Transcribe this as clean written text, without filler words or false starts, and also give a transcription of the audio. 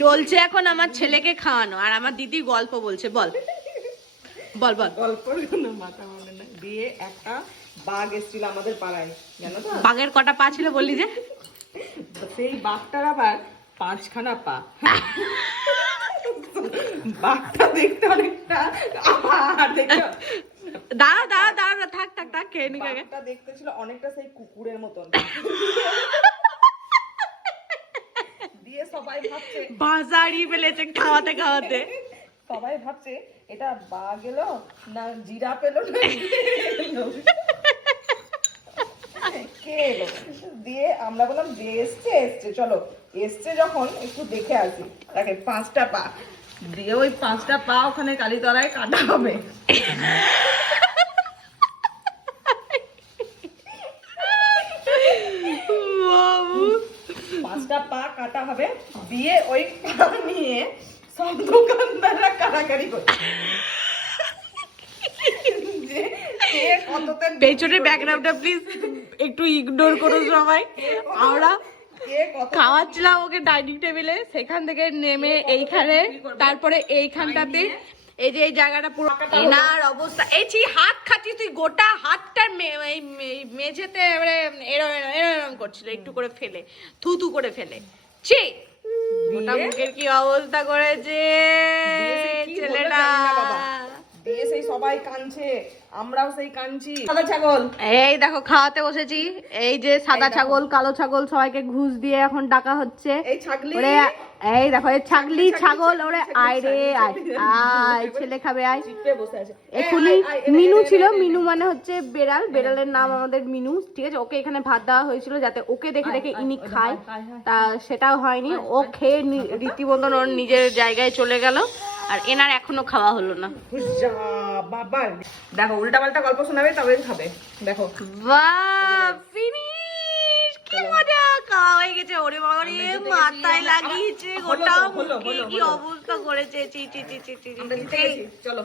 চলছে এখন আমার ছেলেকে খাওয়ানো, আর আমার দিদি গল্প বলছে। বল বল বল। গল্পের কোনো মাথা মনে না দিয়ে একটা বাঘ এসেছিল আমাদের পাড়ায়, জানো তো? বাঘের কটা পা ছিল বললি যে? সেই বাঘটার আবার 5খানা পা। বাঘটা দেখতে অনেকটা দাঁড়া দাঁড়া দাঁড়া, থাক থাক থাক, খেয়ে নি আগে। বাঘটা দেখতে ছিল অনেকটা সেই কুকুরের মতন। দিয়ে সবাই ভাবছে ভাষা হারিয়ে ফেলেছে খাওয়াতে খাওয়াতে। সবাই ভাবছে এটা বাঘ এলো না জিরাফ এলো না কে এলো। দিয়ে আমরা বললাম যে এসছে এসছে, চলো এসছে যখন একটু দেখে আসি। তাকে 5টা পা দিয়ে ওই 5টা পা ওখানে কালীতলায় কাটা হবে। 5টা পা কাটা হবে, দিয়ে ওই পা নিয়ে সব দোকানদাররা কাটাকাটি করছে। পেছনের ব্যাকগ্রাউন্ডটা প্লিজ একটু ইগনোর করো সবাই। আমরা খাওয়াচ্ছিলাম ওকে ডাইনিং টেবিলে, সেখান থেকে নেমে এইখানে, তারপরে এইখানটাতে এই যে এই জায়গাটা পুরো এনার অবস্থা। এই ছি হাত খাচ্ছিস তুই, গোটা হাতটা মেঝেতে এরম করছিল, একটু করে ফেলে থু থু করে ফেলে। ছি গোটা মুখের কি অবস্থা করেছে ছেলেটা। দিয়ে সেই সবাই কাঁদছে, আমরাও সেই কাঁদছি। সাদা ছাগল এই দেখো খাওয়াতে বসেছি, এই যে সাদা ছাগল কালো ছাগল সবাইকে ঘুষ দিয়ে এখন ডাকা হচ্ছে। এই ছাগলি ওরে এই দেখো এই ছাগলি ছাগল, ওরে আয় রে আয় আয়, ছেলে খাবে আয়। চিপে বসে আছে। এখুনি মিনু ছিল, মিনু মানে হচ্ছে বেড়াল, বেড়ালের নাম আমাদের মিনু, ঠিক আছে? ওকে এখানে ভাত দেওয়া হয়েছিল যাতে ওকে দেখে দেখে ইনি খায়, তা সেটাও হয়নি। ও খেয়ে রীতিমতন ওর নিজের জায়গায় চলে গেল, আর এনার এখনো খাওয়া হলো না। বাবা দেখো উল্টা পাল্টা গল্প শোনাবে তবে খাবে। দেখো বাহ ফিনিশ, কি মজা, খাওয়া হয়ে গেছে। ওরে বাবা রে, মাথায় লাগিয়েছে গোটা মুখে, কি অবস্থা করেছে। চি চি চি চি চি। চলো।